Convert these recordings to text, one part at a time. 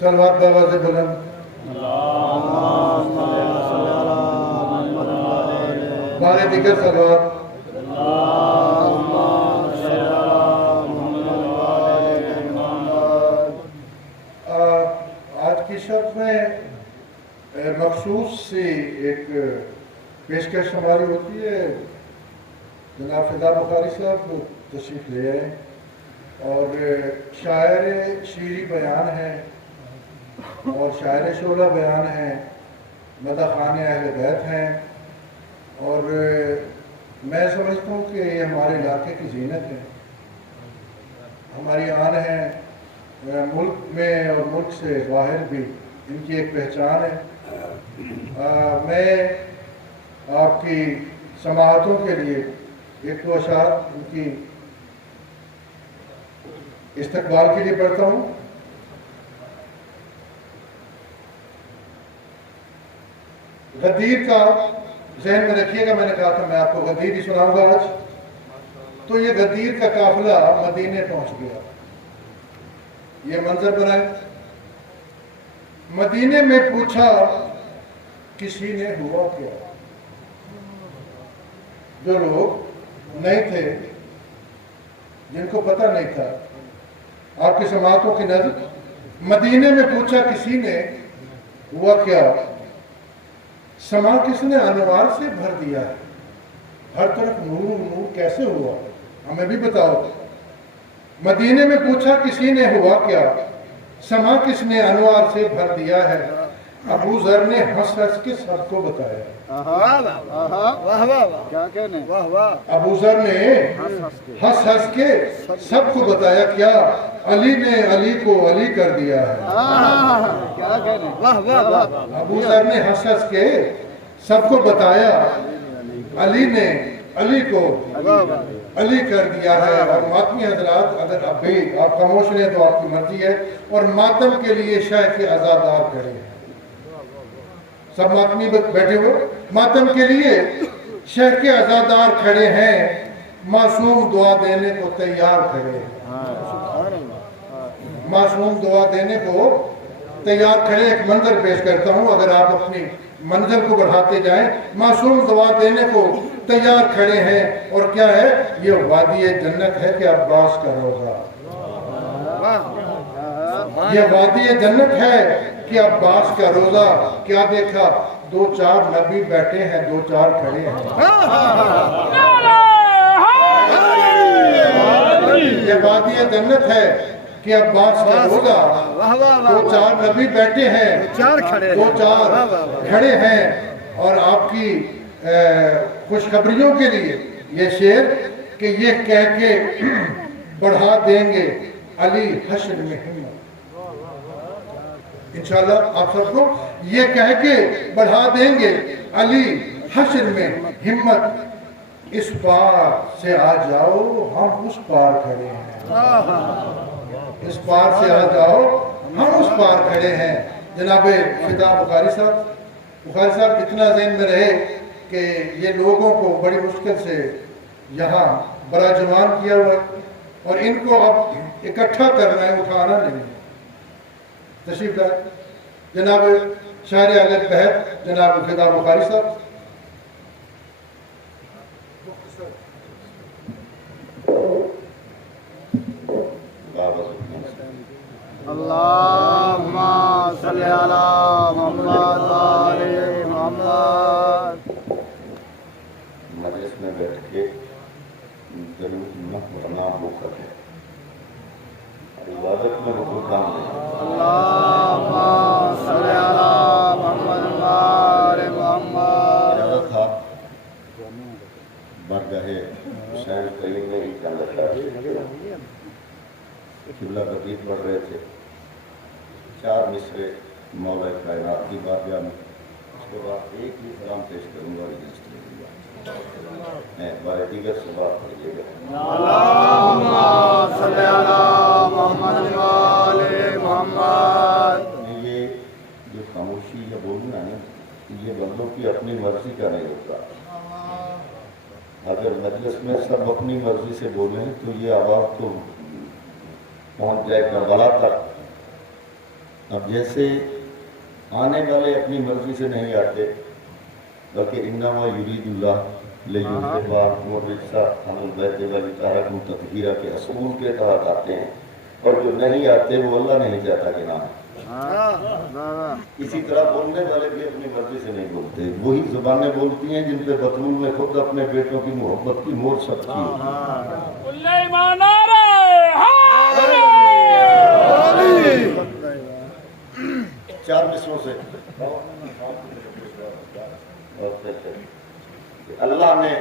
صلوات بابا سے بلند بارے دیگر صلوات آج کی شب میں مخصوص سی ایک پیشکش ہماری ہوتی ہے. جناب فدا بخاری صاحب تشریف لے آئے اور شاعر شیریں بیان ہیں اور شاعر شعلہ بیان ہیں, مدح خوان اہل بیت ہیں, اور میں سمجھتا ہوں کہ یہ ہمارے علاقے کی زینت ہے, ہماری آن ہے, ملک میں اور ملک سے باہر بھی ان کی ایک پہچان ہے. میں آپ کی سماعتوں کے لیے ایک دو اشعار ان کی استقبال کے لیے پڑھتا ہوں. غدیر کا ذہن میں رکھیے گا, میں نے کہا تھا میں آپ کو غدیر ہی سناؤں گا آج. تو یہ غدیر کا قافلہ مدینے پہنچ گیا. یہ منظر بنائے, مدینے میں پوچھا کسی نے ہوا کیا. جو لوگ نہیں تھے, جن کو پتہ نہیں تھا, آپ کی سماعتوں کی نظر, مدینے میں پوچھا کسی نے ہوا کیا. سما کس نے انوار سے بھر دیا ہے, ہر طرف نور نور کیسے ہوا, ہمیں بھی بتاؤ. مدینے میں پوچھا کسی نے ہوا کیا, سما کس نے انوار سے بھر دیا ہے. ابو ذر نے ہنس ہنس کے سب کو بتایا. ابو ذر نے ہنس ہنس کے سب کو بتایا کیا, علی نے علی کو علی کر دیا ہے. ابو ذر نے ہنس ہنس کے سب کو بتایا, علی نے علی کو علی کر دیا ہے. اور ماتمی حضرات, اگر اب بھی آپ خاموش رہیں تو آپ کی مرضی ہے, اور ماتم کے لیے شیخ کے عزادار کھڑے ہیں. سب ماتمی بیٹھے ہوئے, ماتم کے لیے شیخ کے عزادار کھڑے ہیں, معصوم دعا دینے کو تیار کھڑے ہیں. معصوم دعا دینے کو تیار کھڑے. ایک منظر پیش کرتا ہوں, اگر آپ اپنی منظر کو بڑھاتے جائیں. معصوم دعا دینے کو تیار کھڑے ہیں, اور کیا ہے یہ وادی جنت ہے کہ عباس کا روزہ. یہ وادی جنت ہے کہ عباس کا روزہ. کیا دیکھا, دو چار نبی بیٹھے ہیں, دو چار کھڑے ہیں. یہ وادی جنت ہے کہ عباس کا روزہ. دو چار نبی بیٹھے ہیں, دو چار کھڑے ہیں. اور آپ کی خوشخبریوں کے لیے یہ شعر کہ یہ کہہ کے بڑھا دیں گے علی حشر میں ہمت. انشاءاللہ آپ سب کو یہ کہہ کے بڑھا دیں گے علی حشر میں ہمت. اس پار سے آ جاؤ ہم اس پار کھڑے ہیں. اس پار سے آ جاؤ ہم اس پار کھڑے ہیں. جناب فدا بخاری صاحب اتنا ذہن میں رہے کہ یہ لوگوں کو بڑی مشکل سے یہاں براجمان کیا ہوا ہے, اور ان کو اب اکٹھا کرنا ہے, اٹھانا نہیں. تشریف لائے جناب شاعر اہل بیت جناب فدا بخاری صاحب. اللہم صلی علی محمد آل محمد. مجلس میں بیٹھ کے درود پڑھنا بوکر ہے, عبادت میں رکوع کام ہے. اللہم صلی علی محمد آل محمد. ارادہ تھا بارگاہ حسین کریم میں ایک جانا قبلہ بدید پڑھ رہے تھے, 4 مصرے مولا کائنات کی بارگاہ میں. اس کے بعد ایک ہی سلام پیش کروں گا, میں بارے دیگر سے بات کریے گا. اللہم صلی علی محمد آل مرضی کا نہیں ہوتا. اگر مجلس میں سب اپنی مرضی سے بولیں تو یہ آواز تو پہنچ جائے کربلا تک. اب جیسے آنے والے اپنی مرضی سے نہیں آتے بلکہ انما یرید اللہ لیذہب عنکم الرجس اہل البیت ویطہرکم تطہیرا کے اصول کے تحت آتے ہیں, اور جو نہیں آتے وہ اللہ نہیں چاہتا کہ نہ. اسی طرح بولنے والے بھی اپنی مرضی سے نہیں بولتے, وہی زبانیں بولتی ہیں جن پہ بطول نے خود اپنے بیٹوں کی محبت کی مور سکتی ہے. چار مصروں سے اللہ نے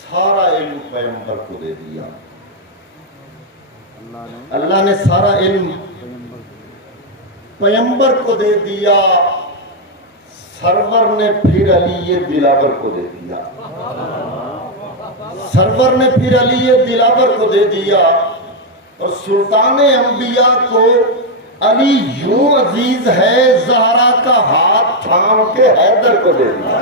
سارا علم پیغمبر کو دے دیا. اللہ نے سارا علم پیغمبر کو دے دیا, سرور نے پھر علی دلاور کو دے دیا. سرور نے پھر علی دلاور کو دے دیا, اور سلطان انبیاء کو علی یوں عزیز ہے زہرا کا ہاتھ تھام کے حیدر کو دے دیا.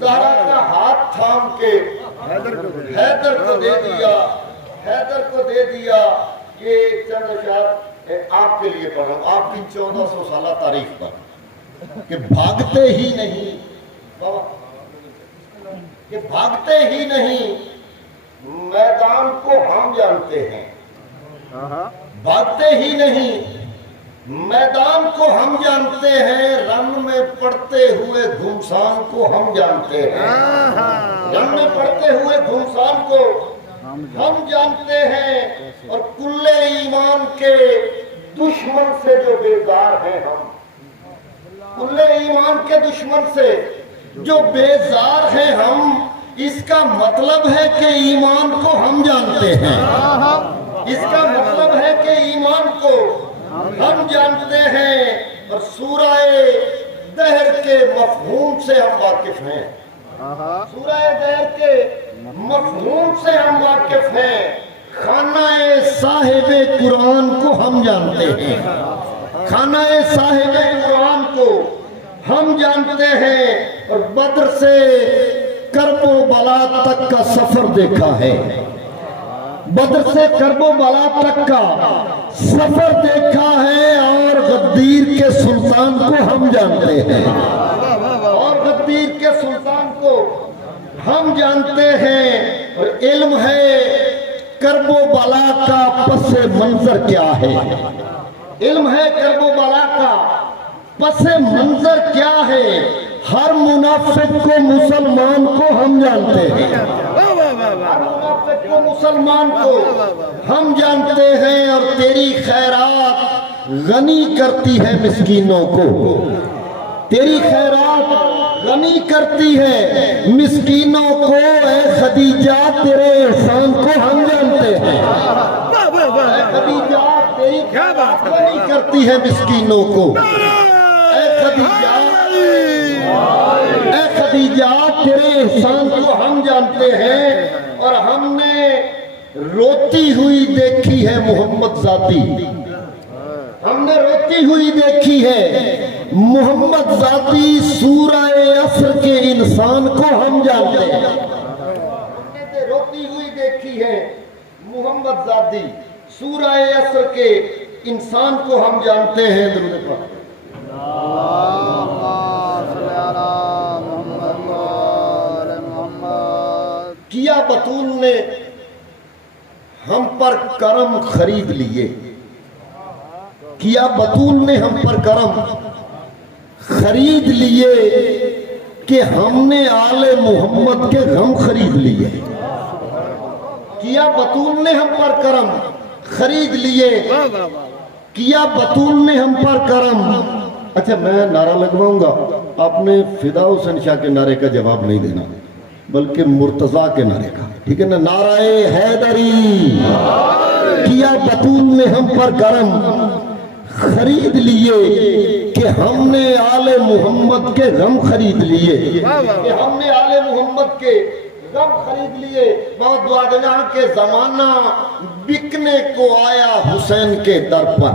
زہرا کا ہاتھ تھام کے حیدر کو دے دیا. حیدر کو دے دیا. یہ چند اشعار آپ کے لیے پڑھا ہوں, آپ کی 1400 سالہ تاریخ پر, کہ بھاگتے ہی نہیں, کہ بھاگتے ہی نہیں میدان کو ہم جانتے ہیں. بھاگتے ہی نہیں میدان کو ہم جانتے ہیں, رن میں پڑتے ہوئے گھمسان کو ہم جانتے ہیں. رن میں پڑتے ہوئے گھمسان کو ہم جانتے ہیں, اور کل ایمان کے دشمن سے جو بیزار ہیں ہم. کل ایمان کے دشمن سے جو بیزار ہیں ہم, اس کا مطلب ہے کہ ایمان کو ہم جانتے ہیں. اس کا مطلب ہے کہ ایمان کو ہم جانتے ہیں, اور سورہ دہر کے مفہوم سے ہم واقف ہیں. سورہ دہر کے مفہوم سے ہم واقف ہیں. خانہ صاحب قرآن کو ہم جانتے ہیں. خانہ صاحب قرآن کو ہم جانتے ہیں, اور بدر سے کرب و بلا تک کا سفر دیکھا ہے. بدر سے کرب و بلا تک کا سفر دیکھا ہے, اور غدیر کے سلطان کو ہم جانتے ہیں. اور غدیر کے سلطان کو ہم جانتے ہیں. اور علم ہے کرب و بلا کا پس منظر کیا ہے. علم ہے کرب و بلا کا پس منظر کیا ہے. ہر منافق کو مسلمان کو ہم جانتے ہیں. ہر منافق کو مسلمان کو ہم جانتے ہیں, اور تیری خیرات غنی کرتی ہے مسکینوں کو. تیری خیرات غنی کرتی ہے مسکینوں کو. اے خدیجہ تیرے احسان کو ہم جانتے ہیں. اے خدیجہ تیری خیرات غنی کرتی ہے مسکینوں کو. اے خدیجہ تیرے احسان کو ہم جانتے ہیں, اور ہم نے روتی ہوئی دیکھی ہے محمد ذاتی. ہم نے روتی ہوئی دیکھی ہے محمد ذاتی. سورہ عصر کے انسان کو ہم جانتے ہیں. ہم نے روتی ہوئی دیکھی ہے محمد ذاتی. سورہ عصر کے انسان کو ہم جانتے ہیں. درود پاک. کیا بطول نے ہم پر کرم خرید لیے. کیا بطول نے ہم پر کرم خرید لیے, کہ ہم نے آل محمد کے غم خرید لیے. کیا بطول نے ہم پر کرم خرید لیے. کیا بطول نے ہم پر کرم. اچھا میں نعرہ لگواؤں گا, آپ نے فدا حسین شاہ کے نعرے کا جواب نہیں دینا بلکہ مرتضیٰ کے نعرے کا, ٹھیک ہے نا. نعرہ حیدری. کیا بطول نے ہم پر کرم خرید لیے, کہ ہم نے آل محمد کے غم خرید لیے. کہ ہم نے آل محمد کے غم خرید لیے. بہت دعا دینا کہ زمانہ بکنے کو آیا حسین کے در پر.